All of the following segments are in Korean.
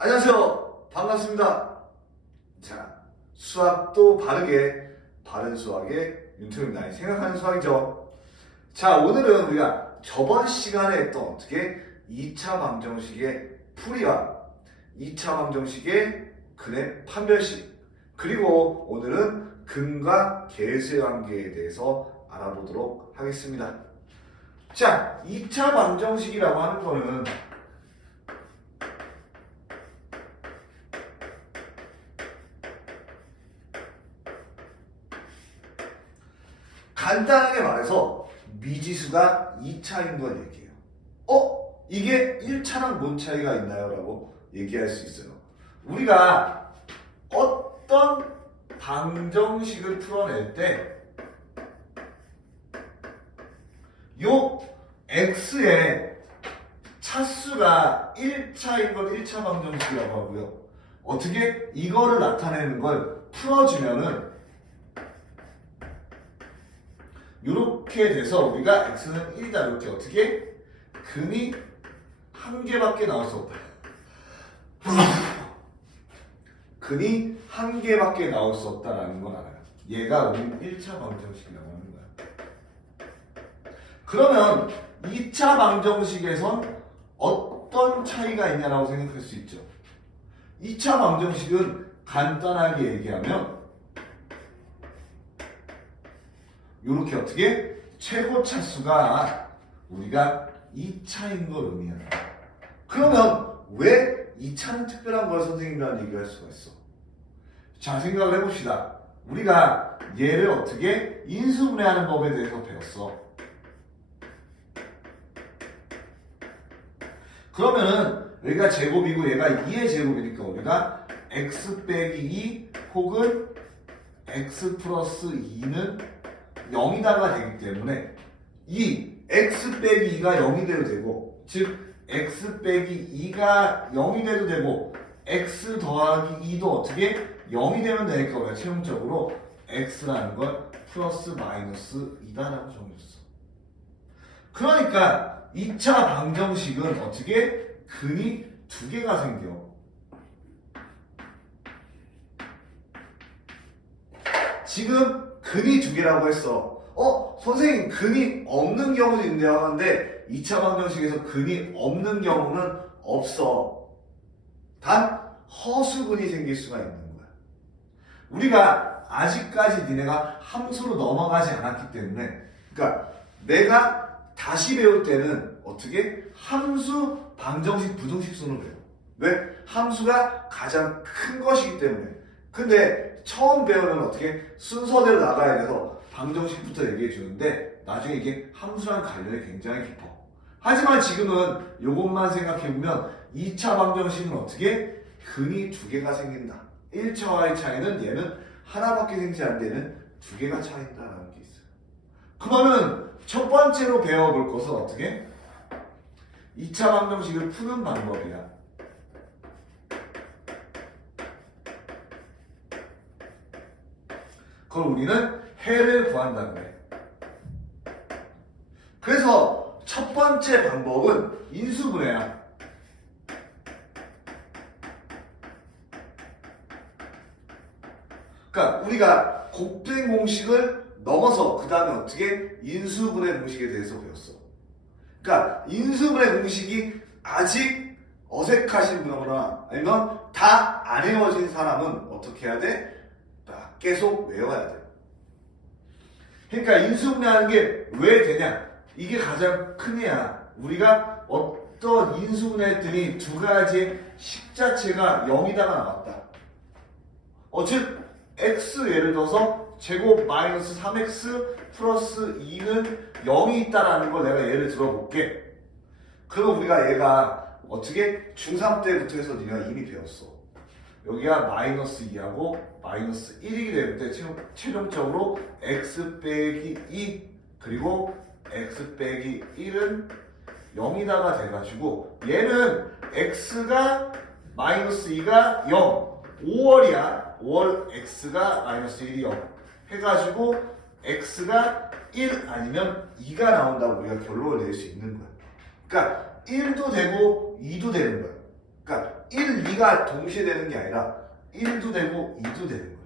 안녕하세요. 반갑습니다. 자, 수학도 바르게, 바른 수학의 윤통입니다. 생각하는 수학이죠. 자, 오늘은 우리가 저번 시간에 했던 어떻게 2차 방정식의 풀이와 2차 방정식의 근의 판별식, 그리고 오늘은 근과 계수의 관계에 대해서 알아보도록 하겠습니다. 자, 2차 방정식이라고 하는 거는 간단하게 말해서 미지수가 2차인 걸 얘기해요. 이게 1차랑 뭔 차이가 있나요? 라고 얘기할 수 있어요. 우리가 어떤 방정식을 풀어낼 때 요 x의 차수가 1차인 걸 1차 방정식이라고 하고요. 어떻게 이거를 나타내는 걸 풀어주면은 이렇게 돼서 우리가 x는 1이다 이렇게 어떻게 근이 한 개밖에 나올 수 없다. 근이 한 개밖에 나올 수 없다라는 건 알아요. 얘가 우리 1차 방정식이라고 하는 거야. 그러면 2차 방정식에선 어떤 차이가 있냐라고 생각할 수 있죠. 2차 방정식은 간단하게 얘기하면 이렇게 어떻게 최고 차수가 우리가 2차인 걸 의미한다. 그러면 왜 2차는 특별한 걸 선생님이라는 얘기를 할 수가 있어? 자, 생각을 해봅시다. 우리가 얘를 어떻게 인수분해하는 법에 대해서 배웠어. 그러면은 여기가 제곱이고 얘가 2의 제곱이니까 우리가 x 빼기 2 혹은 x 플러스 2는 0이다가 되기 때문에 이 x 빼기 2가 0이 돼도 되고, 즉 x 빼기 2가 0이 돼도 되고 x 더하기 2도 어떻게 0이 되면 되니까 우리가 최종적으로 x라는 걸 플러스 마이너스 2다라고 정해줬어. 그러니까 2차 방정식은 어떻게 근이 두 개가 생겨. 지금 근이 두 개라고 했어. 선생님 근이 없는 경우도 있는데요 하는데 2차 방정식에서 근이 없는 경우는 없어. 단 허수근이 생길 수가 있는 거야. 우리가 아직까지 니네가 함수로 넘어가지 않았기 때문에, 그러니까 내가 다시 배울 때는 어떻게 함수 방정식 부등식 순으로 배워. 왜? 함수가 가장 큰 것이기 때문에. 근데 처음 배우면 어떻게 순서대로 나가야 돼서 방정식부터 얘기해 주는데 나중에 이게 함수랑 관련이 굉장히 깊어. 하지만 지금은 이것만 생각해보면 2차 방정식은 어떻게 근이 두 개가 생긴다. 1차와의 차이는 얘는 하나밖에 생기지 않는데 얘는 두 개가 차이다라는 게 있어요. 그러면 첫 번째로 배워볼 것은 어떻게 2차 방정식을 푸는 방법이야. 그걸 우리는 해를 구한다고 해. 그래서 첫 번째 방법은 인수분해야. 그러니까 우리가 곱셈 공식을 넘어서 그 다음에 어떻게 인수분해 공식에 대해서 배웠어. 그러니까 인수분해 공식이 아직 어색하신 분이거나 아니면 다 안 외워진 사람은 어떻게 해야 돼? 계속 외워야 돼. 그러니까 인수분해하는 게 왜 되냐? 이게 가장 큰 애야. 우리가 어떤 인수분해했더니 두 가지 식 자체가 0이다가 나왔다. 즉 x 예를 들어서 제곱 마이너스 3x 플러스 2는 0이 있다라는 걸 내가 예를 들어볼게. 그럼 우리가 얘가 어떻게 중3 때부터 해서 네가 이미 배웠어. 여기가 마이너스 2하고 마이너스 1이기 때문에 최종적으로 x 빼기 2 그리고 x 빼기 1은 0이다가 돼가지고 얘는 x가 마이너스 2가 0 5월이야. 5월 x가 마이너스 1이 0 해가지고 x가 1 아니면 2가 나온다고 우리가 결론을 낼 수 있는 거야. 그러니까 1도 되고 2도 되는 거야. 그러니까 1, 2가 동시에 되는 게 아니라 1도 되고 2도 되는 거야.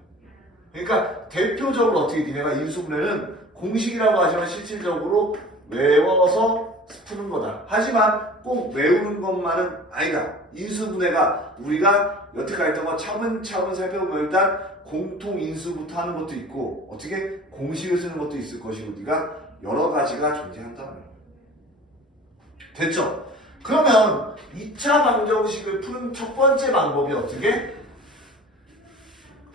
그러니까 대표적으로 어떻게 니네가 인수분해는 공식이라고 하지만 실질적으로 외워서 푸는 거다. 하지만 꼭 외우는 것만은 아니다. 인수분해가 우리가 여태까지 했던 거 차분차분 살펴보면 일단 공통 인수부터 하는 것도 있고 어떻게 공식을 쓰는 것도 있을 것이고 네가 여러 가지가 존재한다는 거야. 됐죠? 그러면 2차 방정식을 푸는 첫 번째 방법이 어떻게?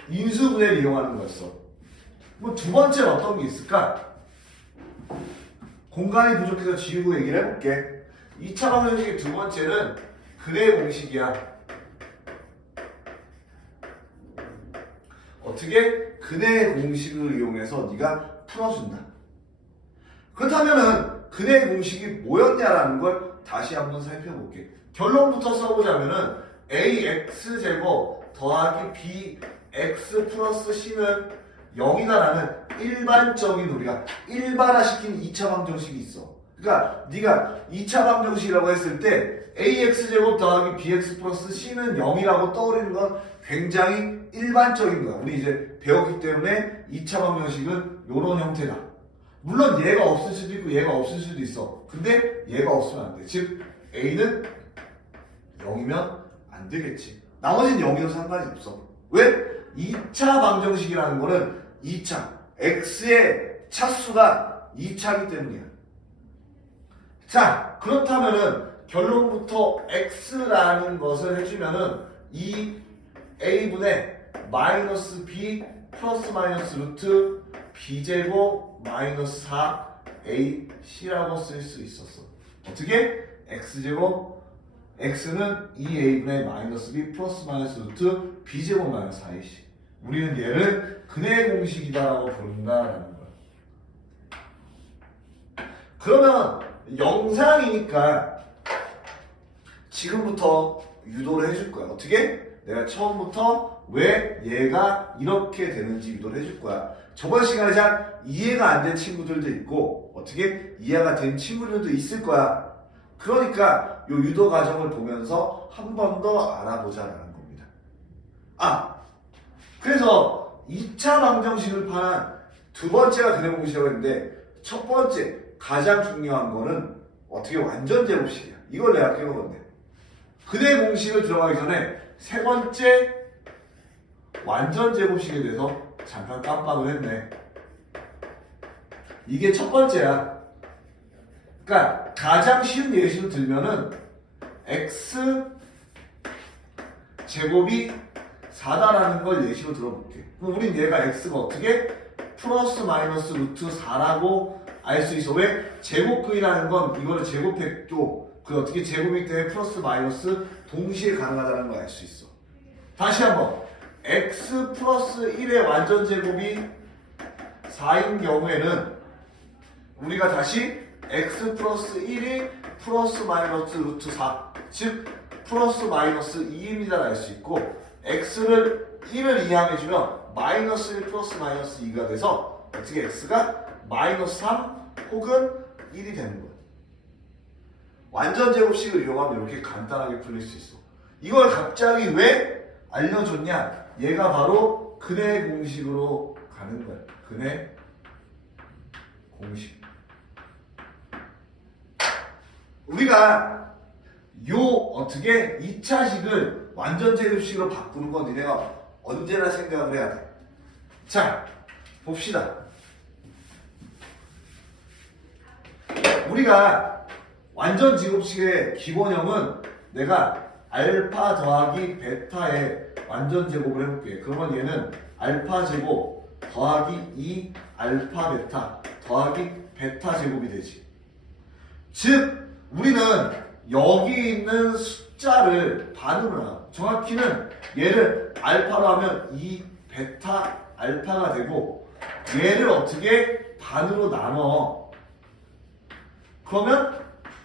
인수분해를 이용하는 거였어. 뭐 두 번째는 어떤 게 있을까? 공간이 부족해서 지우고 얘기를 해볼게. 2차 방정식의 두 번째는 근해 공식이야. 어떻게? 근해 공식을 이용해서 네가 풀어준다. 그렇다면은 근해 공식이 뭐였냐라는 걸 다시 한번 살펴볼게. 결론부터 써보자면은 ax제곱 더하기 bx 플러스 c는 0이다라는 일반적인 우리가 일반화시킨 2차 방정식이 있어. 그러니까 네가 2차 방정식이라고 했을 때 ax제곱 더하기 bx 플러스 c는 0이라고 떠올리는 건 굉장히 일반적인 거야. 우리 이제 배웠기 때문에 2차 방정식은 이런 형태다. 물론 얘가 없을 수도 있고 얘가 없을 수도 있어. 근데 얘가 없으면 안 돼. 즉 a는 0이면 안 되겠지. 나머지는 0이도 상관이 없어. 왜? 2차 방정식이라는 거는 2차 x의 차수가 2차이기 때문이야. 자, 그렇다면은 결론부터 x라는 것을 해주면은 이 a분의 마이너스 b 플러스 마이너스 루트 b제곱 마이너스 4ac라고 쓸 수 있었어. 어떻게? x제곱 x는 2a분의 마이너스 b 플러스 마이너스 루트 b제곱 마이너스 4ac. 우리는 얘를 근해 공식이다라고 부른다라는 거야. 그러면 영상이니까 지금부터 유도를 해줄 거야. 어떻게? 내가 처음부터 왜 얘가 이렇게 되는지 유도를 해줄 거야. 저번 시간에 잘 이해가 안 된 친구들도 있고 어떻게 이해가 된 친구들도 있을 거야. 그러니까 이 유도 과정을 보면서 한 번 더 알아보자라는 겁니다. 그래서 2차 방정식을 파는 두 번째가 근해 공식이라고 했는데 첫 번째 가장 중요한 거는 어떻게 완전 제곱식이야. 이걸 내가 깨먹었네. 근해 공식을 들어가기 전에 세 번째 완전 제곱식에 대해서 잠깐 깜빡을 했네. 이게 첫 번째야. 그러니까 가장 쉬운 예시로 들면은 x 제곱이 4다라는 걸 예시로 들어볼게. 그럼 우린 얘가 x가 어떻게? 플러스 마이너스 루트 4라고 알 수 있어. 왜? 제곱근이라는 건 이거를 제곱했죠. 그 어떻게 제곱이기 때문에 플러스 마이너스 동시에 가능하다는 걸 알 수 있어. 다시 한번 x 플러스 1의 완전 제곱이 4인 경우에는 우리가 다시 x 플러스 1이 플러스 마이너스 루트 4, 즉 플러스 마이너스 2입니다를 알 수 있고 x를 1을 이항해주면 마이너스 1 플러스 마이너스 2가 돼서 어떻게 x가 마이너스 3 혹은 1이 되는 거야. 완전 제곱식을 이용하면 이렇게 간단하게 풀릴 수 있어. 이걸 갑자기 왜 알려줬냐? 얘가 바로 근해 공식으로 가는 거야. 근해 공식. 우리가 요 어떻게 2차식을 완전 제곱식으로 바꾸는 건 니네가 언제나 생각을 해야 돼. 자, 봅시다. 우리가 완전 제곱식의 기본형은 내가 알파 더하기 베타의 완전 제곱을 해볼게. 그러면 얘는 알파 제곱 더하기 2 알파 베타 더하기 베타 제곱이 되지. 즉 우리는 여기 있는 숫자를 반으로 나눠. 정확히는 얘를 알파로 하면 2 베타 알파가 되고 얘를 어떻게 반으로 나눠. 그러면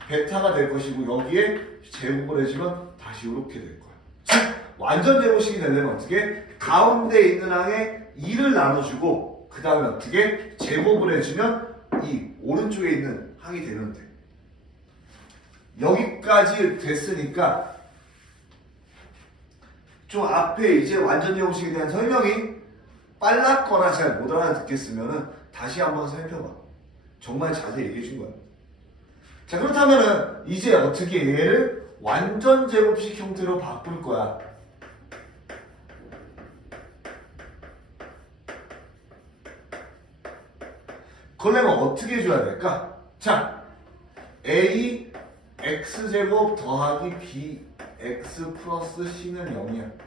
베타가 될 것이고 여기에 제곱을 해주면 다시 이렇게 될 거야. 즉 완전 제곱식이 되려면 어떻게? 가운데 있는 항에 2를 나눠주고 그 다음에 어떻게? 제곱을 해주면 이 오른쪽에 있는 항이 되면 돼. 여기까지 됐으니까 좀 앞에 이제 완전 제곱식에 대한 설명이 빨랐거나 잘 못 알아듣겠으면은 다시 한번 살펴봐. 정말 자세히 얘기해 준 거야. 자, 그렇다면은 이제 어떻게 얘를 완전 제곱식 형태로 바꿀 거야. 그러려면 어떻게 해줘야 될까? 자, a x제곱 더하기 b x 플러스 c는 0이야.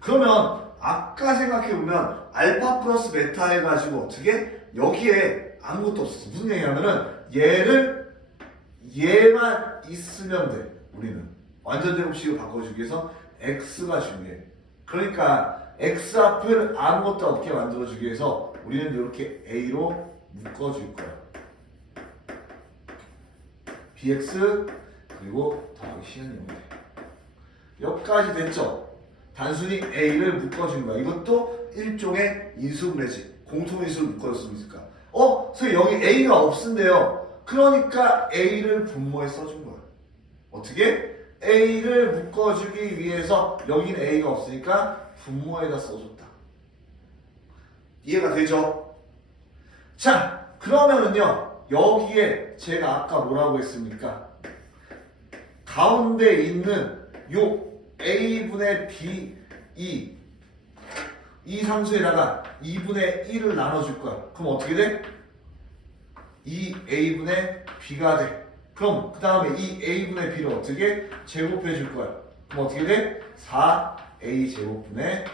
그러면 아까 생각해보면 알파 플러스 베타 해가지고 어떻게? 여기에 아무것도 없었어. 무슨 얘기냐면은 얘만 있으면 돼. 우리는 완전 제곱식으로 바꿔주기 위해서 x가 중요해. 그러니까 x 앞을 아무것도 없게 만들어주기 위해서 우리는 이렇게 a로 묶어줄 거야. bx 그리고 더하기 c는 0이 돼. 여기까지 됐죠? 단순히 a를 묶어준 거야. 이것도 일종의 인수분해지. 공통인수를 묶어줬으면 있을까? 선생님 여기 a가 없은데요. 그러니까 a를 분모에 써준 거야. 어떻게? a를 묶어주기 위해서 여기는 a가 없으니까 분모에다 써줬다. 이해가 되죠? 자, 그러면은요. 여기에 제가 아까 뭐라고 했습니까? 가운데 있는 요 a분의 b 이 상수에다가 2분의 1을 나눠줄 거야. 그럼 어떻게 돼? 2a분의 b가 돼. 그럼 그 다음에 이 a분의 b를 어떻게 제곱해 줄 거야. 그럼 어떻게 돼? 4a 제곱분의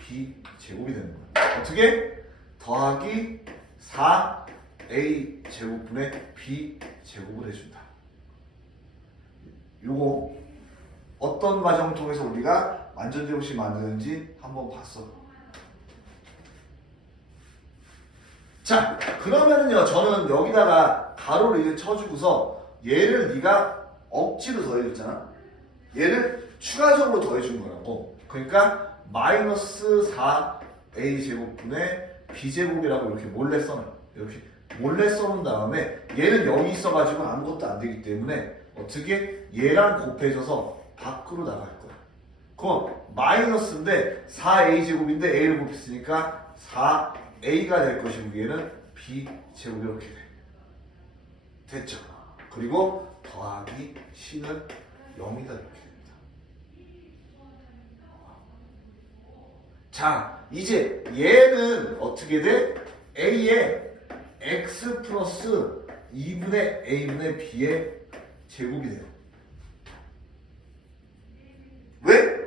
b 제곱이 되는 거야. 어떻게? 더하기 4a 제곱분의 b 제곱을 해준다. 요거 어떤 과정을 통해서 우리가 완전 제곱식 만드는지 한번 봤어. 자, 그러면은요, 저는 여기다가 가로를 이제 쳐주고서 얘를 네가 억지로 더해줬잖아. 얘를 추가적으로 더해준 거라고. 그러니까 마이너스 4a 제곱분의 b 제곱이라고 이렇게 몰래 써놔. 이렇게 몰래 써놓은 다음에 얘는 여기 있어가지고 아무것도 안 되기 때문에 어떻게 얘랑 곱해져서 밖으로 나갈 거야. 그럼 마이너스인데 4a 제곱인데 a를 곱했으니까 4a가 될 것이고 얘는 b 제곱이 이렇게 돼. 됐죠? 그리고 더하기 c는 0이다 이렇게 됩니다. 자, 이제 얘는 어떻게 돼? a의 x 플러스 2분의 a분의 b의 제곱이 돼요. 왜?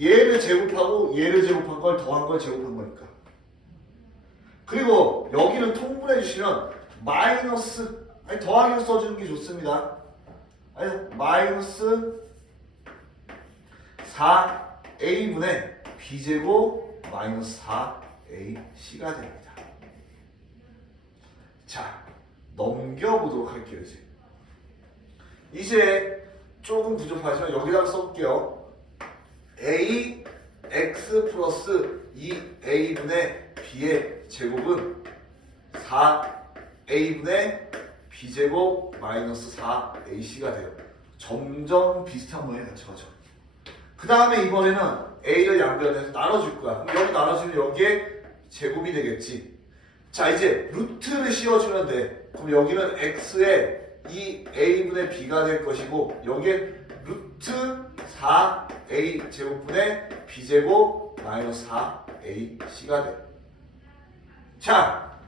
얘를 제곱하고 얘를 제곱한 걸 더한 걸 제곱한 거니까. 그리고 여기는 통분해 주시면 마이너스 더하기로 써주는 게 좋습니다. 마이너스 4a분의 b제곱 마이너스 4ac가 됩니다. 자, 넘겨보도록 할게요. 이제 조금 부족하지만 여기다가 써볼게요. a x 플러스 2a분의 b의 제곱은 4a분의 b제곱 마이너스 4ac가 돼요. 점점 비슷한 모양이 같이 가죠. 그 다음에 이번에는 a를 양변해서 나눠줄 거야. 그럼 여기 나눠주면 여기에 제곱이 되겠지. 자, 이제 루트를 씌워주면 돼. 그럼 여기는 x에 2a분의 b가 될 것이고 여기에 루트 4a 제곱분의 b제곱 마이너스 4ac가 돼. 자,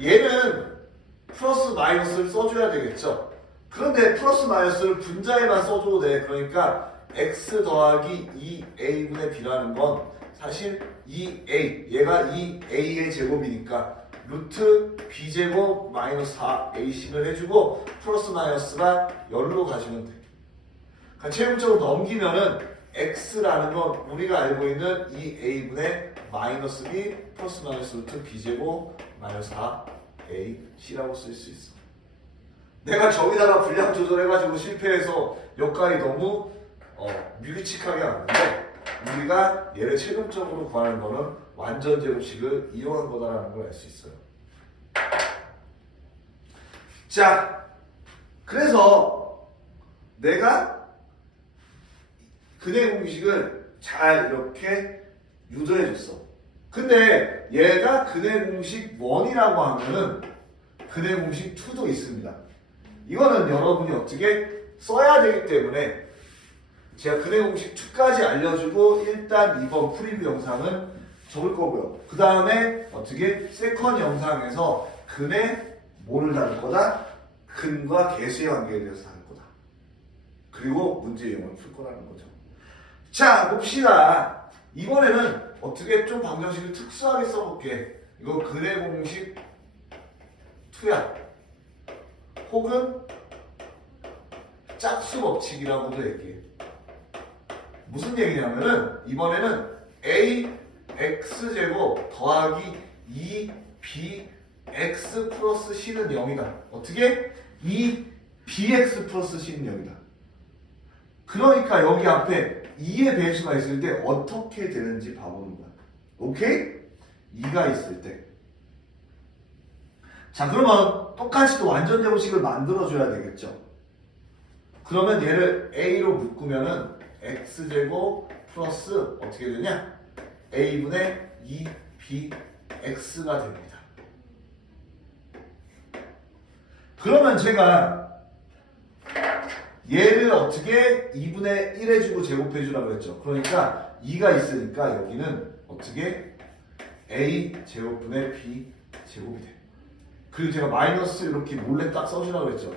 얘는 플러스 마이너스를 써줘야 되겠죠. 그런데 플러스 마이너스를 분자에만 써줘도 돼. 그러니까 x 더하기 2a분의 b라는 건 사실 2a, 얘가 2a의 제곱이니까 루트 b제곱 마이너스 4ac를 해주고 플러스 마이너스가 열로 가시면 돼. 그러니까 최종적으로 넘기면은 x라는 건 우리가 알고 있는 2a분의 마이너스 b 플러스 마이너스 루트 b제곱 마이너스 4ac라고 쓸 수 있어. 내가 저기다가 분량 조절해가지고 실패해서 역할이 너무 뮤직하게 왔는데 우리가 얘를 최종적으로 구하는 거는 완전 제곱식을 이용한 거다라는 걸 알 수 있어요. 자, 그래서 내가 근의 공식을 잘 이렇게 유도해줬어. 근데 얘가 근의 공식 1이라고 하면은 근의 공식 2도 있습니다. 이거는 여러분이 어떻게 써야 되기 때문에 제가 근의 공식 2까지 알려주고 일단 이번 프리뷰 영상은 적을 거고요. 그 다음에 어떻게 세컨 영상에서 근의 뭐를 다룰 거다? 근과 개수의 관계에 대해서 다룰 거다. 그리고 문제 유형을 풀 거라는 거죠. 자, 봅시다. 이번에는 어떻게 좀 방정식을 특수하게 써볼게. 이거 근의 공식 2야. 혹은 짝수 법칙이라고도 얘기해. 무슨 얘기냐면은 이번에는 a x제곱 더하기 2b x 플러스 c는 0이다. 어떻게? 2bx 플러스 c는 0이다. 그러니까 여기 앞에 2의 배수가 있을 때 어떻게 되는지 봐보는 거야. 오케이? 2가 있을 때. 자, 그러면 똑같이 또 완전 제곱식을 만들어줘야 되겠죠. 그러면 얘를 a로 묶으면은 x제곱 플러스 어떻게 되냐? a분의 2bx가 됩니다. 그러면 제가 얘를 어떻게 2분의 1 해주고 제곱해주라고 했죠. 그러니까 2가 있으니까 여기는 어떻게 a 제곱분의 b 제곱이 돼. 그리고 제가 마이너스 이렇게 몰래 딱 써주라고 했죠.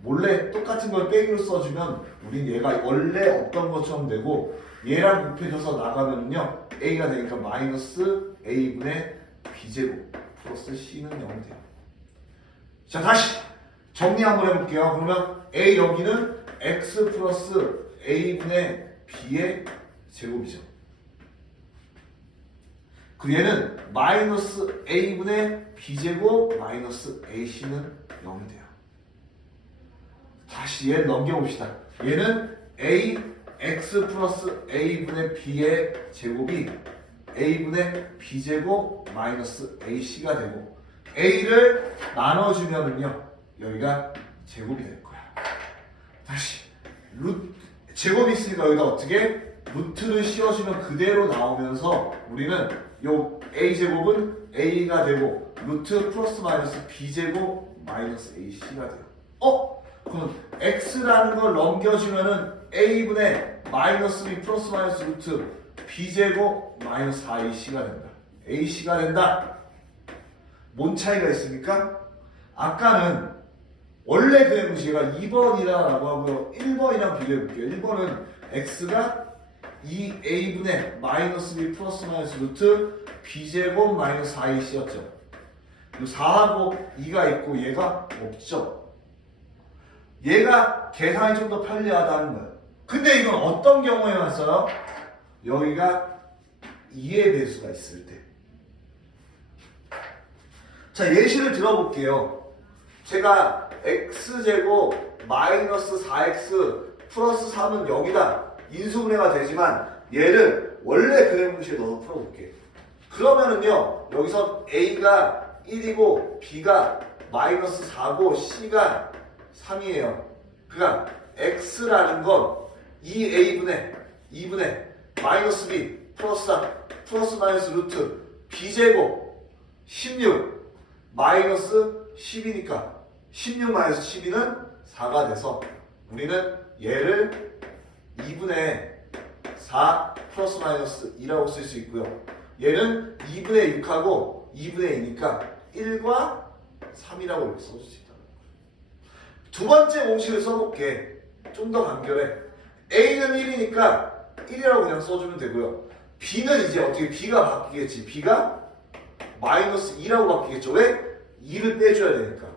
몰래 똑같은 걸 빼기로 써주면 우린 얘가 원래 없던 것처럼 되고 얘랑 곱해져서 나가면요 a가 되니까 마이너스 a분의 b제곱 플러스 c는 0이 돼요. 자, 다시 정리 한번 해볼게요. 그러면 a 여기는 x 플러스 a분의 b의 제곱이죠. 그리고 얘는 마이너스 a분의 b제곱 마이너스 ac는 0이 돼요. 다시 얘를 넘겨봅시다. 얘는 a x 플러스 a분의 b의 제곱이 a분의 b제곱 마이너스 ac가 되고 a를 나눠주면은요 여기가 제곱이 될 거야. 다시 제곱이 있으니까 여기다 어떻게 루트를 씌워주면 그대로 나오면서 우리는 요 a제곱은 a가 되고 루트 플러스 마이너스 b제곱 마이너스 ac가 돼요. 그럼 x라는 걸 넘겨주면은 a분의 마이너스 b 플러스 마이너스 루트 b제곱 마이너스 4ac가 된다. ac가 된다. 뭔 차이가 있습니까? 아까는 원래 그의 공식가 2번이라고 하고요. 1번이랑 비교해볼게요. 1번은 x가 2a분의 마이너스 b 플러스 마이너스 루트 b제곱 마이너스 4ac였죠. 그리고 4하고 2가 있고 얘가 없죠. 얘가 계산이 좀 더 편리하다는 거예요. 근데 이건 어떤 경우에만 써요? 여기가 2의 배수가 있을 때. 자, 예시를 들어볼게요. 제가 x제곱 마이너스 4x 플러스 3은 0이다. 인수분해가 되지만 얘를 원래 그래 공식에 넣어서 풀어볼게요. 그러면은요 여기서 a가 1이고 b가 마이너스 4고 c가 3이에요. 그러니까 x라는 건 2a분의 마이너스 b 플러스 3 플러스 마이너스 루트 b제곱 16 마이너스 10이니까 16 마이너스 12는 4가 돼서 우리는 얘를 2분의 4 플러스 마이너스 2라고 쓸 수 있고요. 얘는 2분의 6하고 2분의 2니까 1과 3이라고 이렇게 써줄 수 있다는 거예요. 두 번째 공식을 써볼게. 좀 더 간결해. A는 1이니까 1이라고 그냥 써주면 되고요. B는 이제 어떻게 B가 바뀌겠지. B가 마이너스 2라고 바뀌겠죠. 왜? 2를 빼줘야 되니까.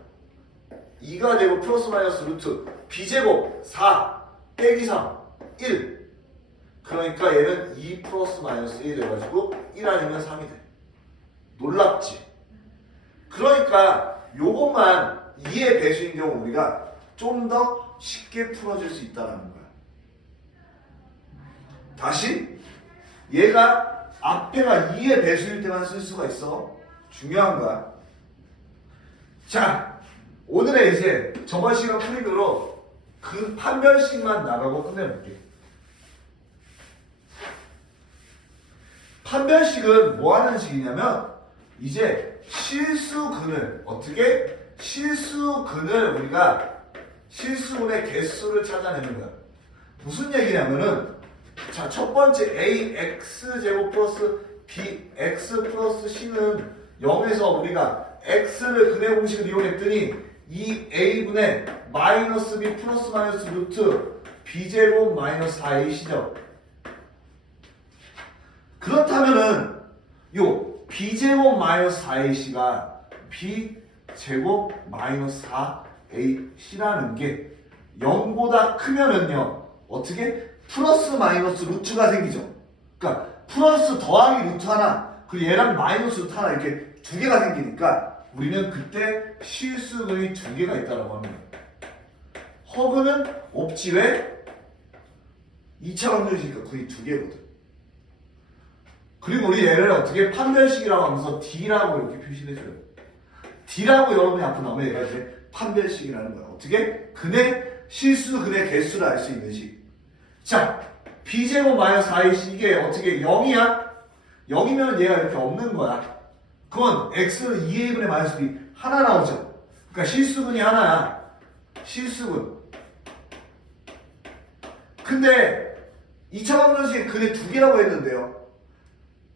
2가 되고 플러스 마이너스 루트 B제곱 4 빼기 3 1. 그러니까 얘는 2 플러스 마이너스 1이 돼가지고 1 아니면 3이 돼. 놀랍지? 그러니까 요것만 2의 배수인 경우 우리가 좀 더 쉽게 풀어줄 수 있다는 거야. 다시 얘가 앞에가 2의 배수일 때만 쓸 수가 있어. 중요한 거야. 자, 오늘의 이제 저번 시간 프리뷰로 그 판별식만 나가고 끝내볼게. 판별식은 뭐 하는 식이냐면 이제 실수근을 어떻게? 실수근을 우리가 실수근의 개수를 찾아내는 거야. 무슨 얘기냐면은 자, 첫 번째 ax 제곱 플러스 bx 플러스 c는 0에서 우리가 x를 근의 공식을 이용했더니 이 a분의 마이너스 b 플러스 마이너스 루트 b제곱 마이너스 4ac죠. 그렇다면은 요 b제곱 마이너스 4ac가 b제곱 마이너스 4ac라는 게 0보다 크면은요 어떻게? 플러스 마이너스 루트가 생기죠. 그러니까 플러스 더하기 루트 하나 그리고 얘랑 마이너스 루트 하나 이렇게 두 개가 생기니까 우리는 그때 실수근이 두 개가 있다라고 합니다. 허근은 없지. 왜? 2차 방정식이니까 근이 두 개거든. 그리고 우리 얘를 어떻게 판별식이라고 하면서 D라고 이렇게 표시해줘요. D라고 여러분이 앞으로 나오면 얘가 이제 판별식이라는 거야. 어떻게? 근의 실수 근의 개수를 알 수 있는 식. 자, b제곱 마이너스 4ac 이게 어떻게 0이야? 0이면 얘가 이렇게 없는 거야. 그건 x는 2a분의 마이너스 b 하나 나오죠. 그러니까 실수근이 하나야. 실수근. 근데 2차 방정식에 근이 두 개라고 했는데요.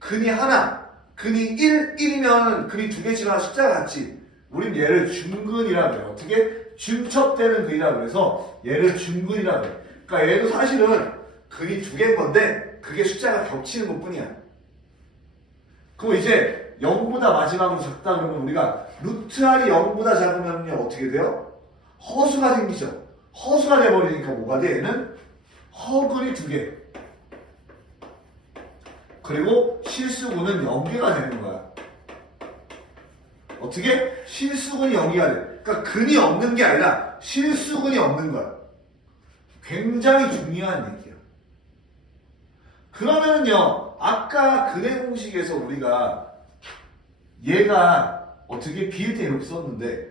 근이 하나, 근이 1, 1이면 근이 두 개지만 숫자가 같지. 우린 얘를 중근이라고 해요. 어떻게? 중첩되는 근이라고 해서 얘를 중근이라고 해요. 그러니까 얘도 사실은 근이 두 개인 건데 그게 숫자가 겹치는 것 뿐이야. 그럼 이제 0보다 마지막으로 작다 그러면 우리가 루트 r이 0보다 작으면 어떻게 돼요? 허수가 생기죠. 허수가 돼버리니까 뭐가 돼? 얘는 허근이 두 개. 그리고 실수근은 0개가 되는 거야. 어떻게? 실수근이 0개가 돼. 그러니까 근이 없는 게 아니라 실수근이 없는 거야. 굉장히 중요한 얘기야. 그러면은요, 아까 근의 공식에서 우리가 얘가 어떻게 비일 때 이렇게 썼는데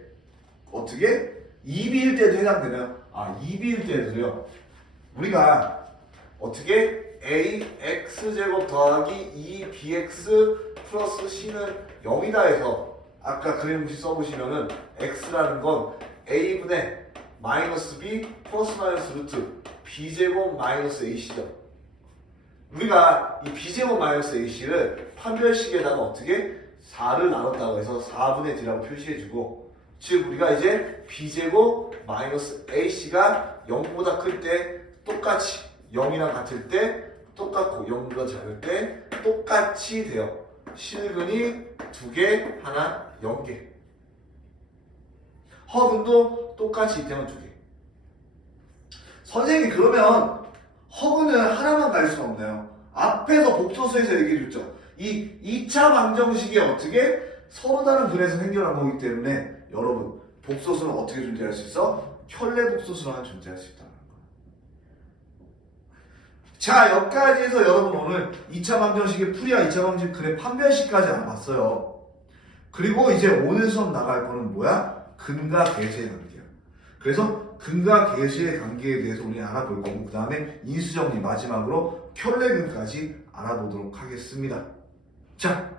어떻게? 2비일 때도 해당되나요? 아, 2비일 때도요. 우리가 어떻게? ax제곱 더하기 2bx 플러스 c는 0이다 해서 아까 근의 공식 써보시면은 x라는 건 a분의 마이너스 b 플러스 마이너스 루트 b제곱 마이너스 ac죠. 우리가 이 b제곱 마이너스 ac를 판별식에다가 어떻게 4를 나눴다고 해서 4분의 d라고 표시해주고, 즉 우리가 이제 b제곱 마이너스 ac가 0보다 클 때 똑같이 0이랑 같을 때 똑같고 0보다 작을 때 똑같이 돼요. 실근이 2개, 하나 0개. 허근도 똑같이 이때만 2개. 선생님 그러면 허근은 하나만 갈 수는 없나요? 앞에서 복소수에서 얘기해줬죠. 이 2차 방정식이 어떻게 서로 다른 근에서 생겨난 거기 때문에 여러분 복소수는 어떻게 존재할 수 있어? 켤레 복소수만 존재할 수 있다는 거예요. 자, 여기까지 해서 여러분 오늘 2차 방정식의 풀이와 2차 방정식 근의 판별식까지 알아봤어요. 그리고 이제 오늘 수업 나갈 거는 뭐야? 근과 계수의 관계야. 그래서 근과 계수의 관계에 대해서 우리 알아볼 거고, 그 다음에 인수정리 마지막으로 켤레근까지 알아보도록 하겠습니다. 자,